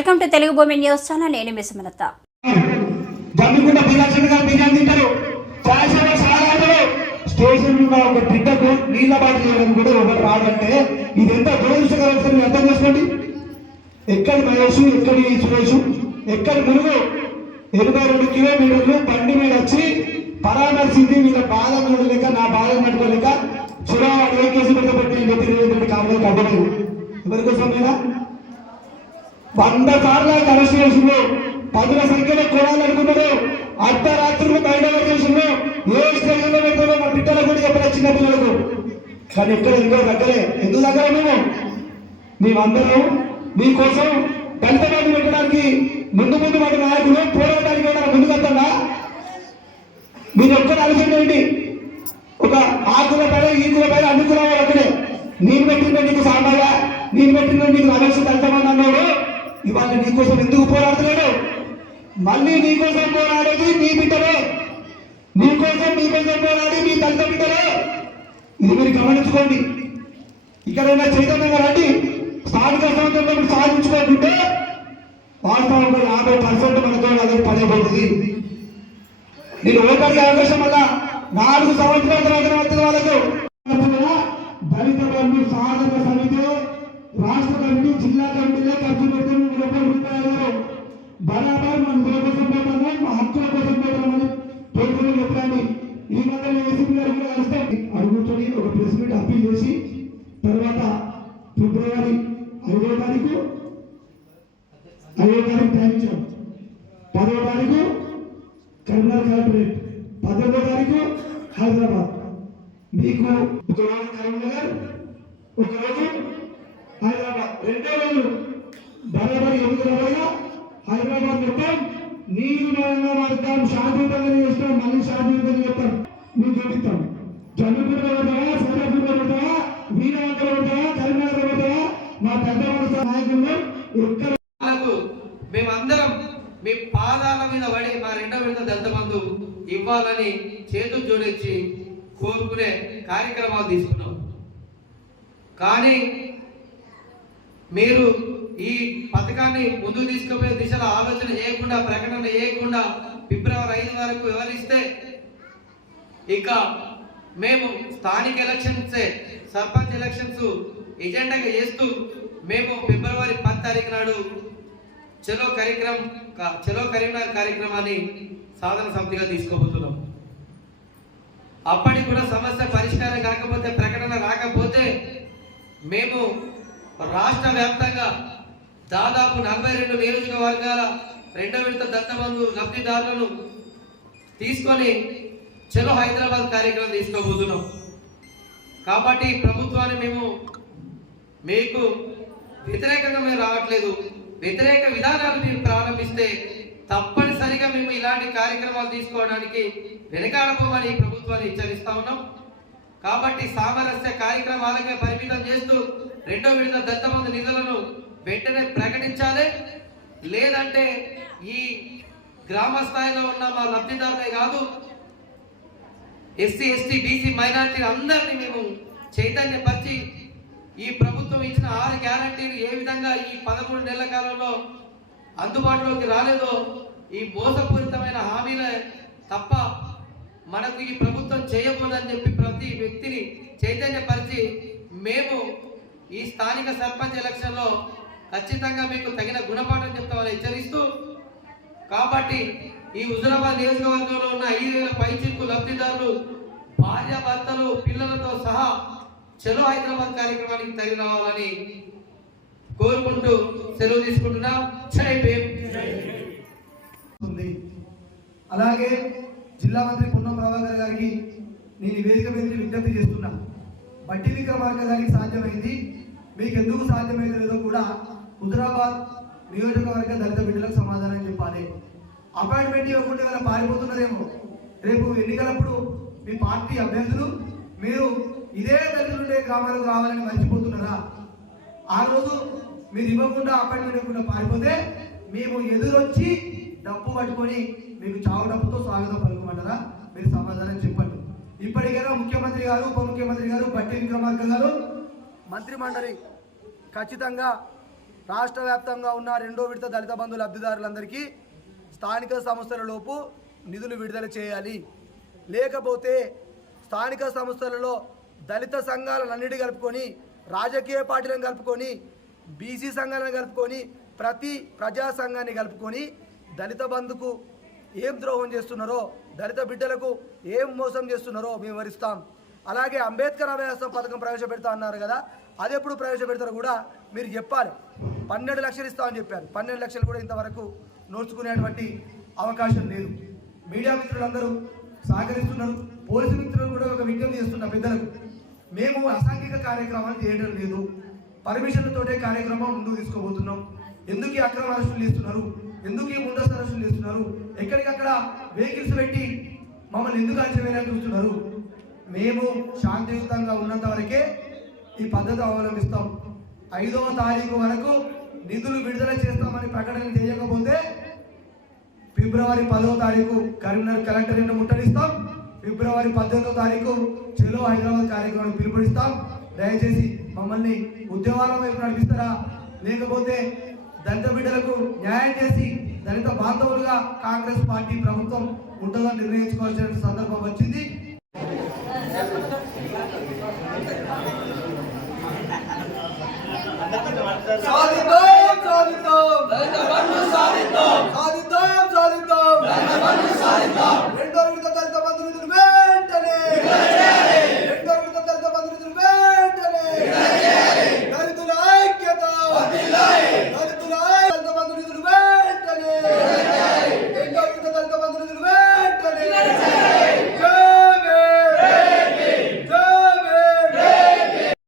Welcome to Telugu Bhoomi news channel నేను మిసమలత జమ్మికుంట బిర్యానీ గారు బిర్యానీ తింటారు చాయసేవ సాగారు స్టేషన్ ఉన్న ఒక బిడ్డకు నీళ్ళ బాటి చేయడం కూడా ఒకటి రాదంటే ఇది ఎంత దురదృష్టకరం మీరు అర్థం చేసుకోండి. ఎక్కడి మహేష్ ఎక్కడి సురేష్ ఎక్కడి మురుగు? ఎనభై రెండు కిలోమీటర్లు బండి మీద వచ్చి పరామర్శించి వీళ్ళ బాధ చూడలేక నా బాధ నడుకోలేక చిరావాడు ఏ కేసు పెట్టబట్టి నెత్తి కావాలి అవ్వలేదు ఎవరి కోసం మీద వంద సార్లు ఆయన అరెస్ట్ చేసిండు పదుల సంఖ్యలో కొనాలనుకున్నాడు అర్ధరాత్రులు బయట చేసిండు ఏ స్టేషన్లో పెడతారో మా బిడ్డలకు కూడా చెప్పిన చిన్న పిల్లలకు. కానీ ఎక్కడ ఇంకో దగ్గరే. ఎందుకు దగ్గర మేము మేమందరం మీకోసం దళిత బంధు పెట్టడానికి ముందు ముందు మన నాయకులు పోరాటానికి వెళ్ళాలి. ముందుకు వస్తాడా? మీరు ఒక్కరు ఆలోచన ఏంటి? ఒక ఆకుల పైన ఈ పైన అన్ని అక్కడే నేను పెట్టిన నీకు సాంబాగా నేను పెట్టిన నీకు రమేష్ ఎంతమంది అన్నాడు. ఇవాళ నీకోసం ఎందుకు పోరాడుతున్నాడు? మళ్ళీ నీకోసం పోరాడేది నీ బిడ్డలే. నీకోసం నీకోసం పోరాడి నీ తల్లి బిడ్డలే. ఇది మీరు గమనించుకోండి. ఇక్కడ ఉన్న చైతన్యంగా రండి. స్థానిక సంస్థలు సాధించుకోకుంటే వాస్తవంగా యాభై పర్సెంట్ మనతో అదే పడైపోతుంది నేను ఓటర్గా అవకాశం వల్ల నాలుగు సంవత్సరాల తర్వాత వాళ్ళకు. దళిత బంధు సాధక సమితి రాష్ట్ర బరాబర్ మన నిధుల కోసం పోతున్నాం మా హక్కుల కోసం పోతున్నామని పేదలు చెప్పండి. ఈ మధ్య ఏసీపీ గారు కూడా కలిస్తే అడుగుతుంది ఒక ప్రెస్ మీట్ అప్పీల్ చేసి తర్వాత ఫిబ్రవరి ఐదో తారీఖు ఐదో తారీఖు టైం ఇచ్చాం. పదో తారీఖు కరీంనగర్ కలెక్టరేట్. పద్దెనిమిదో తారీఖు హైదరాబాద్. మీకు ఒకరోజు కరీంనగర్ ఒకరోజు హైదరాబాద్. రెండో రోజు బరాబర్ ఎనిమిది రోజులుగా హైదరాబాద్ మొత్తం నీరు నేరంగా మారుతాం శాంతియుతంగా చేస్తాం మళ్ళీ శాంతియుతంగా చెప్తాం మీకు చూపిస్తాం. జమ్మిపూట పడతావా సైదాపూర్ పడతావా వీరవంకర పడతావా కరీంనగర్ మా పెద్ద మనసు నాయకులు ఎక్కడ వాళ్ళకు మేమందరం మీ పాదాల మీద పడి మా రెండో విడత దళిత బంధు ఇవ్వాలని చేతులు జోడించి కోరుకునే కార్యక్రమాలు తీసుకున్నాం. కానీ మీరు ఈ పథకాన్ని ముందు తీసుకుపోయే దిశలో ఆలోచన చేయకుండా ప్రకటన చేయకుండా ఫిబ్రవరి ఐదు వరకు వివరిస్తే ఇక మేము స్థానిక ఎలక్షన్స్ సర్పంచ్ ఎలక్షన్స్ ఎజెండాగా చేస్తూ మేము ఫిబ్రవరి పది తారీఖు నాడు చలో కార్యక్రమం చలో కరీంనగర్ కార్యక్రమాన్ని సాధన సమితిగా తీసుకోబోతున్నాం. అప్పటికి కూడా సమస్య పరిష్కారం కాకపోతే ప్రకటన రాకపోతే మేము రాష్ట్ర వ్యాప్తంగా దాదాపు నలభై రెండు నియోజకవర్గాల రెండో విడత దత్తబంధు లబ్ధిదారులను తీసుకొని చలో హైదరాబాద్ కార్యక్రమం తీసుకోబోతున్నాం. కాబట్టి ప్రభుత్వాన్ని మేము మీకు వ్యతిరేకంగా మేము రావట్లేదు. వ్యతిరేక విధానాలు మీరు ప్రారంభిస్తే తప్పనిసరిగా మేము ఇలాంటి కార్యక్రమాలు తీసుకోవడానికి వెనకాడపోమని ప్రభుత్వాన్ని హెచ్చరిస్తా ఉన్నాం. కాబట్టి సామరస్య కార్యక్రమాలకే పరిమితం చేస్తూ రెండో విడత దత్తమంది నిధులను వెంటనే ప్రకటించాలి. లేదంటే ఈ గ్రామ స్థాయిలో ఉన్న మా లబ్ధిదారులే కాదు ఎస్సీ ఎస్టీ బీసీ మైనార్టీ అందరినీ మేము చైతన్యపరిచి ఈ ప్రభుత్వం ఇచ్చిన ఆరు గ్యారంటీలు ఏ విధంగా ఈ పదమూడు నెలల కాలంలో అందుబాటులోకి రాలేదో ఈ మోసపూరితమైన హామీలే తప్ప మనకు ఈ ప్రభుత్వం చేయబోదని చెప్పి ప్రతి వ్యక్తిని చైతన్యపరిచి మేము ఈ స్థానిక సర్పంచ్ ఎలక్షన్లో ఖచ్చితంగా మీకు తగిన గుణపాఠం చెప్తామని హెచ్చరిస్తూ కాబట్టి ఈ హుజురాబాద్ నియోజకవర్గంలో ఉన్న ఐదు వేల పైచిక్కు లబ్ధిదారులు భార్య భర్తలు పిల్లలతో సహా చలో హైదరాబాద్ కార్యక్రమానికి తగిలి రావాలని కోరుకుంటూ సెలవు తీసుకుంటున్నా. జై భీమ్. ఉంది. అలాగే జిల్లా మంత్రి పున్నం ప్రభాకర్ గారికి నేను వేదిక మీద విజ్ఞప్తి చేస్తున్నా. బట్టి విక్రమార్క గారికి సాధ్యమైంది. మీకు ఎందుకు సాధ్యమైందో లేదో కూడా హుదరాబాద్ నియోజకవర్గ దళిత బిడ్డలకు సమాధానం చెప్పాలి. అపాయింట్మెంట్ ఇవ్వకుండా ఏమైనా పారిపోతున్నారేమో. రేపు ఎన్నికలప్పుడు మీ పార్టీ అభ్యర్థులు మీరు ఇదే దళితులుండే గ్రామాలకు రావాలని మర్చిపోతున్నారా? ఆ రోజు మీరు ఇవ్వకుండా అపాయింట్మెంట్ ఇవ్వకుండా పారిపోతే మేము ఎదురొచ్చి డప్పు పట్టుకొని మీకు చావు డప్పుతో స్వాగతం పలుకోమంటారా? మీరు సమాధానం చెప్పండి. ఇప్పటికైనా ముఖ్యమంత్రి గారు ఉప ముఖ్యమంత్రి గారు బట్టి విక్రమార్క గారు మంత్రి మండలి ఖచ్చితంగా రాష్ట్ర వ్యాప్తంగా ఉన్న రెండో విడత దళిత బంధు లబ్ధిదారులందరికీ స్థానిక సంస్థల లోపు నిధులు విడుదల చేయాలి. లేకపోతే స్థానిక సంస్థలలో దళిత సంఘాలన్నిటి కలుపుకొని రాజకీయ పార్టీలను కలుపుకొని బీసీ సంఘాలను కలుపుకొని ప్రతి ప్రజా సంఘాన్ని కలుపుకొని దళిత బంధుకు ఏం ద్రోహం చేస్తున్నారో దళిత బిడ్డలకు ఏం మోసం చేస్తున్నారో మేము వివరిస్తాం. అలాగే అంబేద్కర్ అభ్యాసం పథకం ప్రవేశపెడతా అన్నారు కదా అది ఎప్పుడు ప్రవేశపెడతారో కూడా మీరు చెప్పాలి. పన్నెండు లక్షలు ఇస్తామని చెప్పారు. పన్నెండు లక్షలు కూడా ఇంతవరకు నోచుకునేటువంటి అవకాశం లేదు. మీడియా మిత్రులందరూ సహకరిస్తున్నారు. పోలీసు మిత్రులు కూడా ఒక విజ్ఞప్తి చేస్తున్నారు పెద్దలకు. మేము అసాంఘిక కార్యక్రమాలు చేయడం లేదు. పర్మిషన్లతోటే కార్యక్రమం ముందుకు తీసుకోబోతున్నాం. ఎందుకు ఈ అక్రమ అరెస్టులు చేస్తున్నారు? ఎందుకు ఈ ముందస్తు అరెస్టులు చేస్తున్నారు? ఎక్కడికక్కడ వెహికల్స్ పెట్టి మమ్మల్ని ఎందుకు అంచవేయాలని చూస్తున్నారు? మేము శాంతియుతంగా ఉన్నంత వరకే ఈ పద్ధతి అవలంబిస్తాం. ఐదవ తారీఖు వరకు నిధులు విడుదల చేస్తామని ప్రకటన చేయకపోతే ఫిబ్రవరి పదవ తారీఖు కరీంనగర్ కలెక్టరేట్ ముట్టడిస్తాం. ఫిబ్రవరి పద్దెనిమిదో తారీఖు చెలో హైదరాబాద్ కార్యక్రమం పిలుపునిస్తాం. దయచేసి మమ్మల్ని ఉద్యమాల వైపు నడిపిస్తారా? లేకపోతే దళిత బిడ్డలకు న్యాయం చేసి దళిత బాంధవులుగా కాంగ్రెస్ పార్టీ ప్రభుత్వం ఉంటుందని నిర్ణయించుకోవాల్సిన సందర్భం వచ్చింది. సాధిద్దాం